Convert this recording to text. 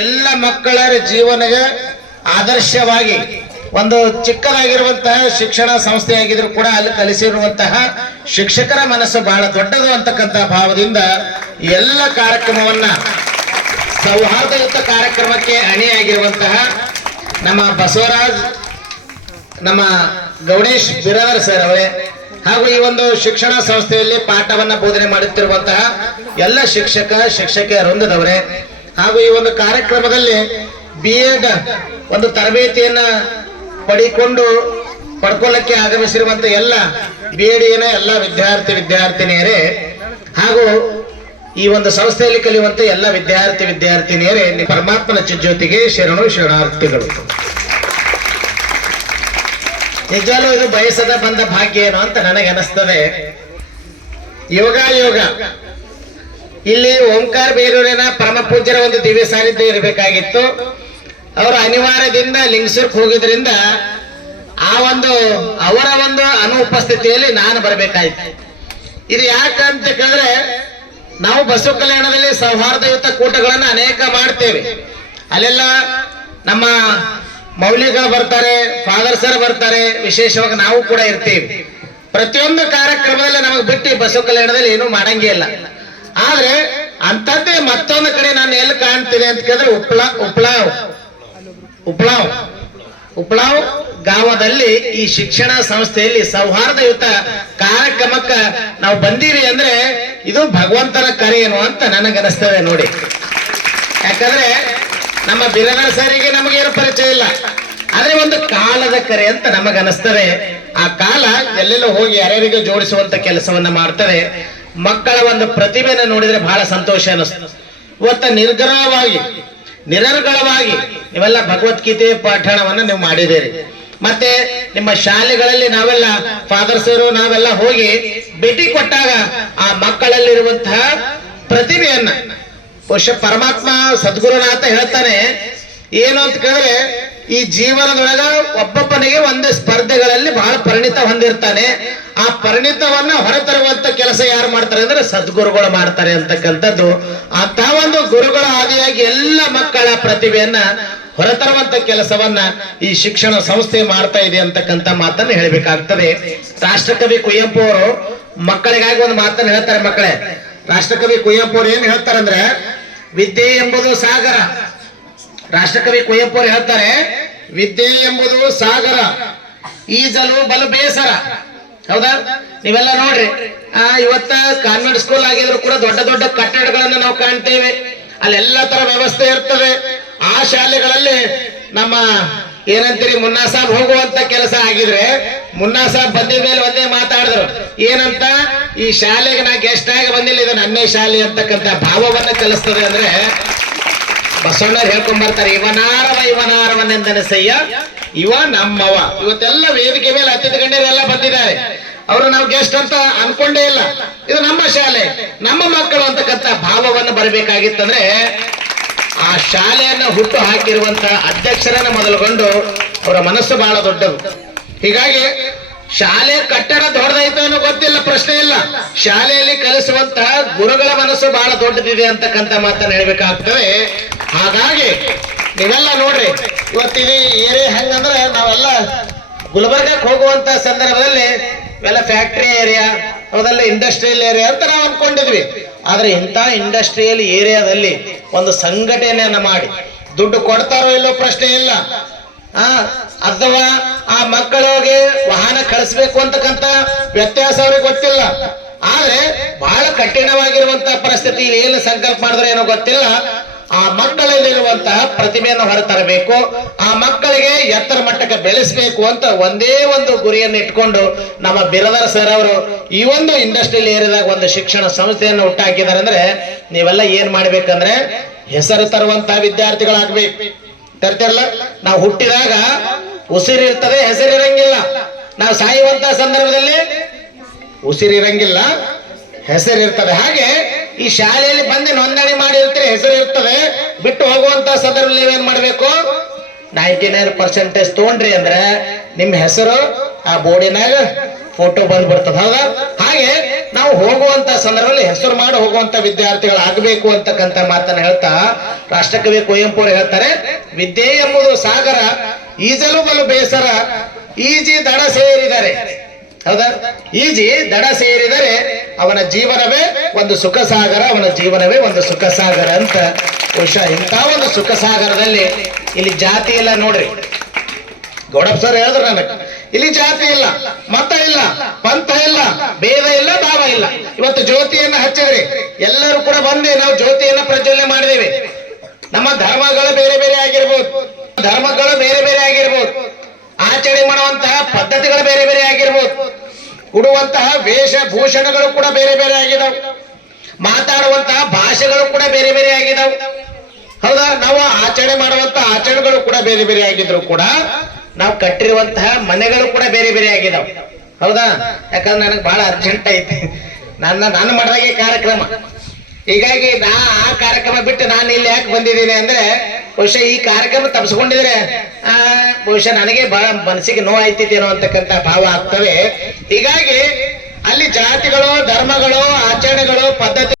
ಎಲ್ಲ ಮಕ್ಕಳ ಜೀವನಗೆ ಆದರ್ಶವಾಗಿ ಒಂದು ಚಿಕ್ಕದಾಗಿರುವಂತಹ ಶಿಕ್ಷಣ ಸಂಸ್ಥೆಯಾಗಿದ್ರು ಕೂಡ ಅಲ್ಲಿ ಕಲಿಸಿರುವಂತಹ ಶಿಕ್ಷಕರ ಮನಸ್ಸು ಬಹಳ ದೊಡ್ಡದು ಅಂತಕ್ಕಂಥ ಭಾವದಿಂದ ಎಲ್ಲ ಕಾರ್ಯಕ್ರಮವನ್ನ ಸೌಹಾರ್ದಯುತ ಕಾರ್ಯಕ್ರಮಕ್ಕೆ ಅಣಿಯಾಗಿರುವಂತಹ ನಮ್ಮ ಬಸವರಾಜ್ ನಮ್ಮ ಗೌಡೇಶ್ ಬಿರಾದರ್ ಸರ್ ಅವರೇ ಹಾಗೂ ಈ ಒಂದು ಶಿಕ್ಷಣ ಸಂಸ್ಥೆಯಲ್ಲಿ ಪಾಠವನ್ನ ಬೋಧನೆ ಮಾಡುತ್ತಿರುವಂತಹ ಎಲ್ಲ ಶಿಕ್ಷಕಿಯ ವೃಂದದವರೇ ಹಾಗೂ ಈ ಒಂದು ಕಾರ್ಯಕ್ರಮದಲ್ಲಿ B.Ed ಒಂದು ತರಬೇತಿಯನ್ನ ಪಡ್ಕೊಳ್ಳಕ್ಕೆ ಆಗಮಿಸಿರುವಂತ ಎಲ್ಲ B.Ed ಎಲ್ಲ ವಿದ್ಯಾರ್ಥಿನಿಯರೇ ಹಾಗೂ ಈ ಒಂದು ಸಂಸ್ಥೆಯಲ್ಲಿ ಕಲಿಯುವಂತ ಎಲ್ಲ ವಿದ್ಯಾರ್ಥಿನಿಯರೇ ಪರಮಾತ್ಮನ ಚಿಜ್ಯೋತಿಗೆ ಶರಣಾರ್ಥಿಗಳು. ನಿಜವಾಗ್ಲೂ ಇದು ಬಯಸದ ಬಂದ ಭಾಗ್ಯ ಏನು ಅಂತ ನನಗೆ ಅನಿಸ್ತದೆ. ಯೋಗ ಇಲ್ಲಿ ಓಂಕಾರ ಬೇರೂರಿನ ಪರಮ ಪೂಜ್ಯರ ಒಂದು ದಿವ್ಯ ಸಾನ್ನಿಧ್ಯ ಇರಬೇಕಾಗಿತ್ತು. ಅವರು ಅನಿವಾರ್ಯದಿಂದ ಲಿಂಗಸೂರ್ಕ್ ಹೋಗಿದ್ರಿಂದ ಅವರ ಒಂದು ಅನುಪಸ್ಥಿತಿಯಲ್ಲಿ ನಾನು ಬರಬೇಕಾಯ್ತು. ಇದು ಯಾಕಂತ ಕೇಳಿದ್ರೆ ನಾವು ಬಸವ ಕಲ್ಯಾಣದಲ್ಲಿ ಸೌಹಾರ್ದಯುತ ಕೂಟಗಳನ್ನ ಅನೇಕ ಮಾಡ್ತೇವೆ. ಅಲ್ಲೆಲ್ಲ ನಮ್ಮ ಮೌಲ್ಯಗಳು ಬರ್ತಾರೆ, ಫಾದರ್ ಸರ್ ಬರ್ತಾರೆ, ವಿಶೇಷವಾಗಿ ನಾವು ಕೂಡ ಇರ್ತೀವಿ. ಪ್ರತಿಯೊಂದು ಕಾರ್ಯಕ್ರಮದಲ್ಲಿ ನಮಗೆ ಬಿಟ್ಟು ಬಸವ ಕಲ್ಯಾಣದಲ್ಲಿ ಏನೂ ಮಾಡಂಗೇ ಇಲ್ಲ. ಆದ್ರೆ ಅಂತದ್ದೇ ಮತ್ತೊಂದು ಕಡೆ ನಾನು ಎಲ್ಲಿ ಕಾಣ್ತೀನಿ ಅಂತ ಕೇಳಿದ್ರೆ ಉಪ್ಳಾವ್ ಗಾಮದಲ್ಲಿ ಈ ಶಿಕ್ಷಣ ಸಂಸ್ಥೆಯಲ್ಲಿ ಸೌಹಾರ್ದಯುತ ಕಾರ್ಯಕ್ರಮಕ್ಕ ನಾವು ಬಂದೀವಿ ಅಂದ್ರೆ ಇದು ಭಗವಂತನ ಕರೆ ಏನು ಅಂತ ನನಗನಿಸ್ತದೆ ನೋಡಿ. ಯಾಕಂದ್ರೆ ನಮ್ಮ ಬಿರಾದರ್ ಸರಿಗೆ ನಮಗೇನು ಪರಿಚಯ ಇಲ್ಲ, ಆದ್ರೆ ಒಂದು ಕಾಲದ ಕರೆ ಅಂತ ನಮಗನಿಸ್ತದೆ. ಆ ಕಾಲ ಎಲ್ಲೆಲ್ಲೋ ಹೋಗಿ ಯಾರ್ಯಾರಿಗೂ ಜೋಡಿಸುವಂತ ಕೆಲಸವನ್ನ ಮಾಡ್ತದೆ. ಮಕ್ಕಳ ಒಂದು ಪ್ರತಿಭೆನ ನೋಡಿದ್ರೆ ಬಹಳ ಸಂತೋಷ ಅನಿಸ್ತದೆ. ಇವತ್ತ ನಿರರ್ಗಳವಾಗಿ ನೀವೆಲ್ಲ ಭಗವದ್ಗೀತೆ ಪಾಠಣವನ್ನ ನೀವು ಮಾಡಿದ್ದೀರಿ. ಮತ್ತೆ ನಿಮ್ಮ ಶಾಲೆಗಳಲ್ಲಿ ನಾವೆಲ್ಲ ಫಾದರ್ ಸರ್ ನಾವೆಲ್ಲ ಹೋಗಿ ಭೇಟಿ ಕೊಟ್ಟಾಗ ಆ ಮಕ್ಕಳಲ್ಲಿರುವಂತಹ ಪ್ರತಿಭೆಯನ್ನ ಬಹುಶಃ ಪರಮಾತ್ಮ ಸದ್ಗುರುನಾಥ ಹೇಳ್ತಾನೆ ಏನು ಅಂತ ಕೇಳಿದ್ರೆ ಈ ಜೀವನದೊಳಗ ಒಬ್ಬೊಬ್ಬನಿಗೆ ಒಂದು ಸ್ಪರ್ಧೆಗಳಲ್ಲಿ ಬಹಳ ಪರಿಣಿತ ಹೊಂದಿರ್ತಾನೆ. ಆ ಪರಿಣಿತವನ್ನ ಹೊರತರುವಂತ ಕೆಲಸ ಯಾರು ಮಾಡ್ತಾರೆ ಅಂದ್ರೆ ಸದ್ಗುರುಗಳು ಮಾಡ್ತಾರೆ ಅಂತಕ್ಕಂಥದ್ದು. ಅಂತ ಒಂದು ಗುರುಗಳ ಆದಿಯಾಗಿ ಎಲ್ಲ ಮಕ್ಕಳ ಪ್ರತಿಭೆಯನ್ನ ಹೊರತರುವಂತ ಕೆಲಸವನ್ನ ಈ ಶಿಕ್ಷಣ ಸಂಸ್ಥೆ ಮಾಡ್ತಾ ಇದೆ ಅಂತಕ್ಕಂಥ ಮಾತನ್ನ ಹೇಳ್ಬೇಕಾಗ್ತದೆ. ರಾಷ್ಟ್ರಕವಿ ಕುವೆಂಪು ಅವರು ಮಕ್ಕಳಿಗಾಗಿ ಒಂದು ಮಾತನ್ನ ಹೇಳ್ತಾರೆ. ಮಕ್ಕಳೇ, ರಾಷ್ಟ್ರಕವಿ ಕುವೆಂಪು ಅವರು ಏನ್ ಹೇಳ್ತಾರಂದ್ರೆ ವಿದ್ಯೆ ಎಂಬುದು ಸಾಗರ. ರಾಷ್ಟ್ರಕವಿ ಕುವೆಂಪು ಅವರು ಹೇಳ್ತಾರೆ ವಿದ್ಯೆ ಎಂಬುದು ಸಾಗರ, ಈಜಲು ಬಲು ಬೇಸರ. ಹೌದಾ? ನೀವೆಲ್ಲ ನೋಡ್ರಿ, ಇವತ್ತ ಕಾನ್ವೆಂಟ್ ಸ್ಕೂಲ್ ಆಗಿದ್ರು ಕೂಡ ದೊಡ್ಡ ದೊಡ್ಡ ಕಟ್ಟಡಗಳನ್ನು ನಾವು ಕಾಣ್ತೇವೆ. ಅಲ್ಲೆಲ್ಲ ತರ ವ್ಯವಸ್ಥೆ ಇರ್ತದೆ. ಆ ಶಾಲೆಗಳಲ್ಲಿ ನಮ್ಮ ಏನಂತೀರಿ ಮುನ್ನಾ ಸಾಬ್ ಹೋಗುವಂತ ಕೆಲಸ ಆಗಿದ್ರೆ ಮುನ್ನಾ ಸಾಬ್ ಬಂದಿದ ಮೇಲೆ ಒಂದೇ ಮಾತಾಡಿದ್ರು ಏನಂತ, ಈ ಶಾಲೆಗೆ ನಾ ಗೆಸ್ಟ್ ಆಗಿ ಬಂದಿಲ್ಲ, ಇದು ನನ್ನೇ ಶಾಲೆ ಅಂತಕ್ಕಂಥ ಭಾವವನ್ನ ಕಲಿಸ್ತದೆ. ಅಂದ್ರೆ ಬಸವಣ್ಣವ್ರು ಹೇಳ್ಕೊಂಡ್ ಬರ್ತಾರೆ, ಇವನಾರವನೆಂದನಸಯ್ಯ ಇವ ನಮ್ಮವ. ಇವತ್ತೆಲ್ಲ ವೇದಿಕೆ ಮೇಲೆ ಅತಿಥಿ ಗಣ್ಯರೆಲ್ಲ ಬಂದಿದ್ದಾರೆ. ಅವರು ನಾವು ಗೆಸ್ಟ್ ಅಂತ ಅನ್ಕೊಂಡೇ ಇಲ್ಲ. ಇದು ನಮ್ಮ ಶಾಲೆ, ನಮ್ಮ ಮಕ್ಕಳು ಅಂತಕ್ಕಂಥ ಭಾವವನ್ನು ಬರಬೇಕಾಗಿತ್ತಂದ್ರೆ ಆ ಶಾಲೆಯನ್ನ ಹುಟ್ಟು ಹಾಕಿರುವಂತ ಅಧ್ಯಕ್ಷರನ್ನ ಮೊದಲುಗೊಂಡು ಅವರ ಮನಸ್ಸು ಬಹಳ ದೊಡ್ಡದು. ಹೀಗಾಗಿ ಶಾಲೆ ಕಟ್ಟಡ ದೊಡ್ಡದಾಯ್ತು ಅನ್ನೋ ಗೊತ್ತಿಲ್ಲ, ಪ್ರಶ್ನೆ ಇಲ್ಲ. ಶಾಲೆಯಲ್ಲಿ ಕಲಿಸುವಂತಹ ಗುರುಗಳ ಮನಸ್ಸು ಬಹಳ ದೊಡ್ಡದಿದೆ ಅಂತಕ್ಕಂಥ ಮಾತನ್ನ ಹೇಳ್ಬೇಕಾಗ್ತದೆ. ಹಾಗಾಗಿ ನೀವೆಲ್ಲ ನೋಡ್ರಿ, ಇವತ್ತಿನ ಏರಿಯಾ ಹೆಂಗಂದ್ರೆ ನಾವೆಲ್ಲ ಗುಲ್ಬರ್ಗಕ್ಕೆ ಹೋಗುವಂತ ಸಂದರ್ಭದಲ್ಲಿ ಇವೆಲ್ಲ ಫ್ಯಾಕ್ಟರಿ ಏರಿಯಾ, ಹೌದಲ್ಲ ಇಂಡಸ್ಟ್ರಿಯಲ್ ಏರಿಯಾ ಅಂತ ನಾವು ಅನ್ಕೊಂಡಿದ್ವಿ. ಆದ್ರೆ ಇಂಥ ಇಂಡಸ್ಟ್ರಿಯಲ್ ಏರಿಯಾದಲ್ಲಿ ಒಂದು ಸಂಘಟನೆಯನ್ನ ಮಾಡಿ ದುಡ್ಡು ಕೊಡ್ತಾರೋ ಇಲ್ಲೋ ಪ್ರಶ್ನೆ ಇಲ್ಲ. ಅಥವಾ ಆ ಮಕ್ಕಳಿಗೆ ವಾಹನ ಕಳಿಸ್ಬೇಕು ಅಂತಕ್ಕಂಥ ವ್ಯತ್ಯಾಸ ಅವ್ರಿಗೆ ಗೊತ್ತಿಲ್ಲ. ಆದ್ರೆ ಬಹಳ ಕಠಿಣವಾಗಿರುವಂತಹ ಪರಿಸ್ಥಿತಿ ಏನು ಸಂಕಲ್ಪ ಮಾಡಿದ್ರೆ ಏನೋ ಗೊತ್ತಿಲ್ಲ. ಆ ಮಕ್ಕಳಲ್ಲಿರುವಂತಹ ಪ್ರತಿಭೆಯನ್ನು ಹೊರತರಬೇಕು, ಆ ಮಕ್ಕಳಿಗೆ ಎತ್ತರ ಮಟ್ಟಕ್ಕೆ ಬೆಳೆಸಬೇಕು ಅಂತ ಒಂದೇ ಒಂದು ಗುರಿಯನ್ನು ಇಟ್ಕೊಂಡು ನಮ್ಮ ಬಿರಾದರ್ ಸರ್ ಅವರು ಈ ಒಂದು ಇಂಡಸ್ಟ್ರಿಯಲ್ ಏರಿಯಾದಾಗ ಒಂದು ಶಿಕ್ಷಣ ಸಂಸ್ಥೆಯನ್ನು ಹುಟ್ಟಾಕಿದ್ದಾರೆ. ಅಂದ್ರೆ ನೀವೆಲ್ಲ ಏನ್ ಮಾಡ್ಬೇಕಂದ್ರೆ ಹೆಸರು ತರುವಂತಹ ವಿದ್ಯಾರ್ಥಿಗಳಾಗ್ಬೇಕು. ತರ್ತಿರಲ್ಲ, ನಾವು ಹುಟ್ಟಿದಾಗ ಉಸಿರಿರ್ತದೆ, ಹೆಸರಿರಂಗಿಲ್ಲ. ನಾವು ಸಾಯುವಂತ ಸಂದರ್ಭದಲ್ಲಿ ಉಸಿರಿರಂಗಿಲ್ಲ, ಹೆಸರಿರ್ತದೆ. ಹಾಗೆ ಈ ಶಾಲೆಯಲ್ಲಿ ಬಂದು ನೋಂದಣಿ ಮಾಡಿರ್ತೀರಿ, ಹೆಸರು ಇರ್ತದೆ. ಬಿಟ್ಟು ಹೋಗುವಂತ ಸಂದರ್ಭದಲ್ಲಿ ನೀವೇನ್ ಮಾಡ್ಬೇಕು, 99% ತಗೊಂಡ್ರಿ ಅಂದ್ರೆ ನಿಮ್ಮ ಹೆಸರು ಆ ಬೋರ್ಡಿನಾಗ ಫೋಟೋ ಬಂದ್ಬಿಡ್ತದ. ಹೌದಾ? ಹಾಗೆ ನಾವು ಹೋಗುವಂತ ಸಂದರ್ಭದಲ್ಲಿ ಹೆಸರು ಮಾಡಿ ಹೋಗುವಂತ ವಿದ್ಯಾರ್ಥಿಗಳಾಗಬೇಕು ಅಂತಕ್ಕಂಥ ಮಾತನ್ನ ಹೇಳ್ತಾ ರಾಷ್ಟ್ರಕವಿ ಕುವೆಂಪು ಅವರು ಹೇಳ್ತಾರೆ, ವಿದ್ಯೆ ಎಂಬುದು ಸಾಗರ, ಈಜಲು ಬಲು ಬೇಸರ, ಈಜಿ ದಡ ಸೇರಿದರೆ. ಹೌದಾ? ಈಜಿ ದಡ ಸೇರಿದರೆ ಅವನ ಜೀವನವೇ ಒಂದು ಸುಖ ಸಾಗರ, ಅವನ ಜೀವನವೇ ಒಂದು ಸುಖ ಸಾಗರ ಅಂತ. ಬಹುಶಃ ಇಂಥ ಒಂದು ಸುಖ ಸಾಗರದಲ್ಲಿ ಇಲ್ಲಿ ಜಾತಿ ಇಲ್ಲ ನೋಡ್ರಿ. ಗೌಡಪ್ಪ ಸರ್ ಹೇಳಿದ್ರು ನನಗೆ, ಇಲ್ಲಿ ಜಾತಿ ಇಲ್ಲ, ಮತ ಇಲ್ಲ, ಪಂಥ ಇಲ್ಲ, ಭೇದ ಇಲ್ಲ, ಭಾವ ಇಲ್ಲ. ಇವತ್ತು ಜ್ಯೋತಿಯನ್ನ ಹಚ್ಚಿದ್ರಿ, ಎಲ್ಲರೂ ಕೂಡ ಬಂದು ನಾವು ಜ್ಯೋತಿಯನ್ನ ಪ್ರಜ್ವಲನೆ ಮಾಡಿದೇವೆ. ನಮ್ಮ ಧರ್ಮಗಳು ಬೇರೆ ಬೇರೆ ಆಗಿರ್ಬೋದು, ಆಚರಣೆ ಮಾಡುವಂತಹ ಪದ್ಧತಿಗಳು ಬೇರೆ ಬೇರೆ ಆಗಿರ್ಬೋದು, ಉಡುವಂತಹ ವೇಷಭೂಷಣಗಳು ಕೂಡ ಬೇರೆ ಬೇರೆ ಆಗಿದಾವ್, ಮಾತಾಡುವಂತಹ ಭಾಷೆಗಳು ಕೂಡ ಬೇರೆ ಬೇರೆ ಆಗಿದಾವ್. ಹೌದಾ? ನಾವು ಆಚರಣೆ ಮಾಡುವಂತಹ ಆಚರಣೆಗಳು ಕೂಡ ಬೇರೆ ಬೇರೆ ಆಗಿದ್ರು ಕೂಡ ನಾವು ಕಟ್ಟಿರುವಂತಹ ಮನೆಗಳು ಕೂಡ ಬೇರೆ ಬೇರೆ ಆಗಿದಾವ್. ಹೌದಾ? ಯಾಕಂದ್ರೆ ನನಗೆ ಬಹಳ ಅರ್ಜೆಂಟ್ ಐತಿ, ನಾನು ಮಾಡಿದಾಗೆ ಕಾರ್ಯಕ್ರಮ. ಹೀಗಾಗಿ ಆ ಕಾರ್ಯಕ್ರಮ ಬಿಟ್ಟು ನಾನು ಇಲ್ಲಿ ಯಾಕೆ ಬಂದಿದ್ದೀನಿ ಅಂದ್ರೆ, ಬಹುಶಃ ಈ ಕಾರ್ಯಕ್ರಮ ತಪ್ಪಿಸ್ಕೊಂಡಿದ್ರೆ ಬಹುಶಃ ನನಗೆ ಬಹಳ ಮನಸ್ಸಿಗೆ ನೋವಾಯ್ತಿದ್ದೇನೋ ಅಂತಕ್ಕಂಥ ಭಾವ ಆಗ್ತವೆ. ಹೀಗಾಗಿ ಅಲ್ಲಿ ಜಾತಿಗಳು, ಧರ್ಮಗಳು, ಆಚರಣೆಗಳು, ಪದ್ಧತಿ